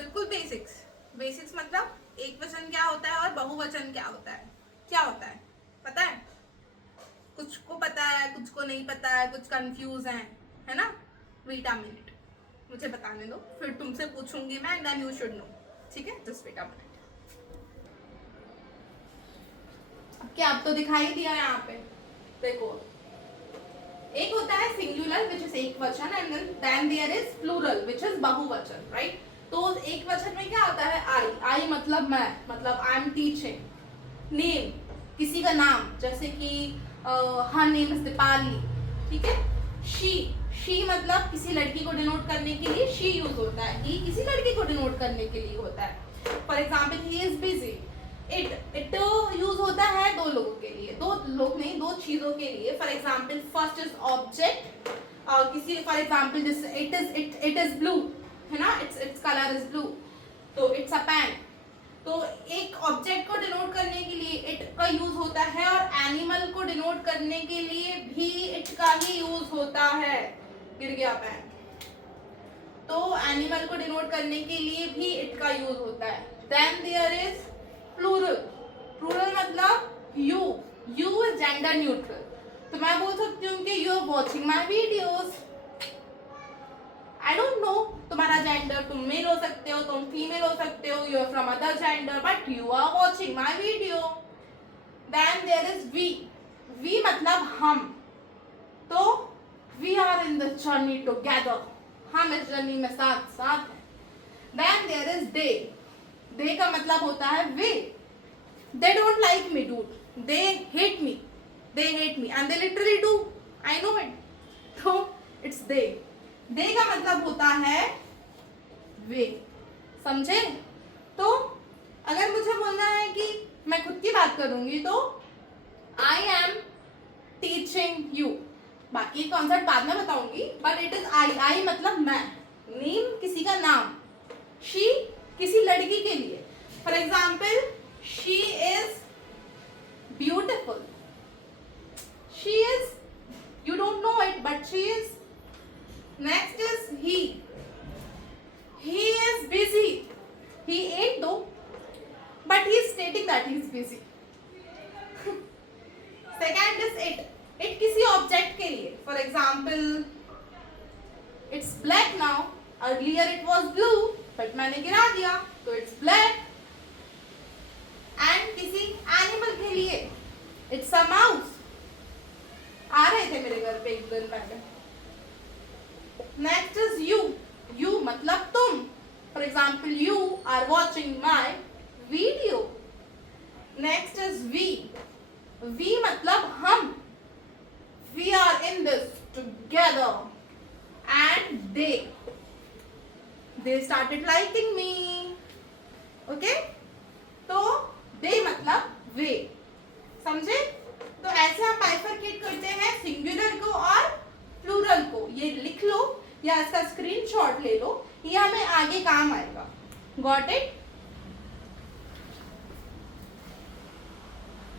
बिल्कुल basics. Basics मतलब एक वचन क्या होता है और बहुवचन क्या होता है, क्या होता है पता है? कुछ को पता है, कुछ को नहीं पता है, कुछ कंफ्यूज है ना? वेट अ मिनट, मुझे बताने दो, फिर तुमसे पूछूंगी मैं, and then you should know. ठीक है, जस्ट वेट अ मिनट। अब क्या, अब तो दिखाई दिया यहाँ पे, देखो एक होता है सिंगुलर विच इज एक वचन, and then there is plural which is बहुवचन, राइट? तो एक वचन में क्या होता है? आई। आई मतलब मैं, मतलब आई एम टीचिंग। नेम, किसी का नाम, जैसे कि हर नेम इज दीपाली, ठीक है? शी, शी मतलब किसी लड़की को डिनोट करने के लिए शी यूज होता है। ही किसी लड़की को डिनोट करने के लिए होता है। For example, he is busy. It use होता है दो लोगों के लिए, दो लोग नहीं, दो चीजों के लिए। For example, first is object, किसी, फॉर एग्जाम्पल जैसे इट इज ब्लू, है ना? इट्स कलर इज ब्लू, तो इट्स अ पेन। तो एक ऑब्जेक्ट को डिनोट करने के लिए इट का यूज होता है, और एनिमल को डिनोट करने के लिए भी इट का ही यूज होता है। गिर गया पेन। तो एनिमल को डिनोट करने के लिए भी इट का यूज होता है। Then there is plural. Plural मतलब you, you is gender neutral. तो मैं बोल सकती हूँ कि you are watching my videos. I don't know तुम्हारा जेंडर, तुम मेल हो सकते हो, तुम फीमेल हो सकते हो, you are from other gender, but you are watching my video. Then there is we. We मतलब हम, तो we are in the journey together, हम इस जर्नी में साथ साथ हैं। Then there is they. They का मतलब होता है वे। They don't like me dude, they hate me, they hate me, and they literally do, I know it. तो इट्स दे। दे का मतलब होता है वे, समझे? तो अगर मुझे बोलना है कि मैं खुद की बात करूंगी तो आई एम टीचिंग यू। बाकी कॉन्सेप्ट बाद में बताऊंगी, बट इट इज आई। आई मतलब मैं। नेम, किसी का नाम। शी, किसी लड़की के लिए। For example, she is beautiful. She is, you don't know it, but she is. Next is he. He is busy. He ain't though, but he is stating that he is busy. Second is it. It किसी object के लिए. For example, it's black now. Earlier it was blue, but मैंने गिरा दिया, तो it's black. And किसी animal के लिए, it's a mouse. आ रहे थे मेरे घर पे एक दिन पहले। Next is you. यू मतलब तुम। For example, you are watching my video. Next is we. We मतलब हम, we are in this together. And they started liking me. Okay, तो दे मतलब वे, समझे? तो ऐसे हम बाइफरकेट करते हैं सिंगुलर को और प्लूरल को। ये लिख लो या इसका स्क्रीनशॉट ले लो, ये हमें आगे काम आएगा। Got it?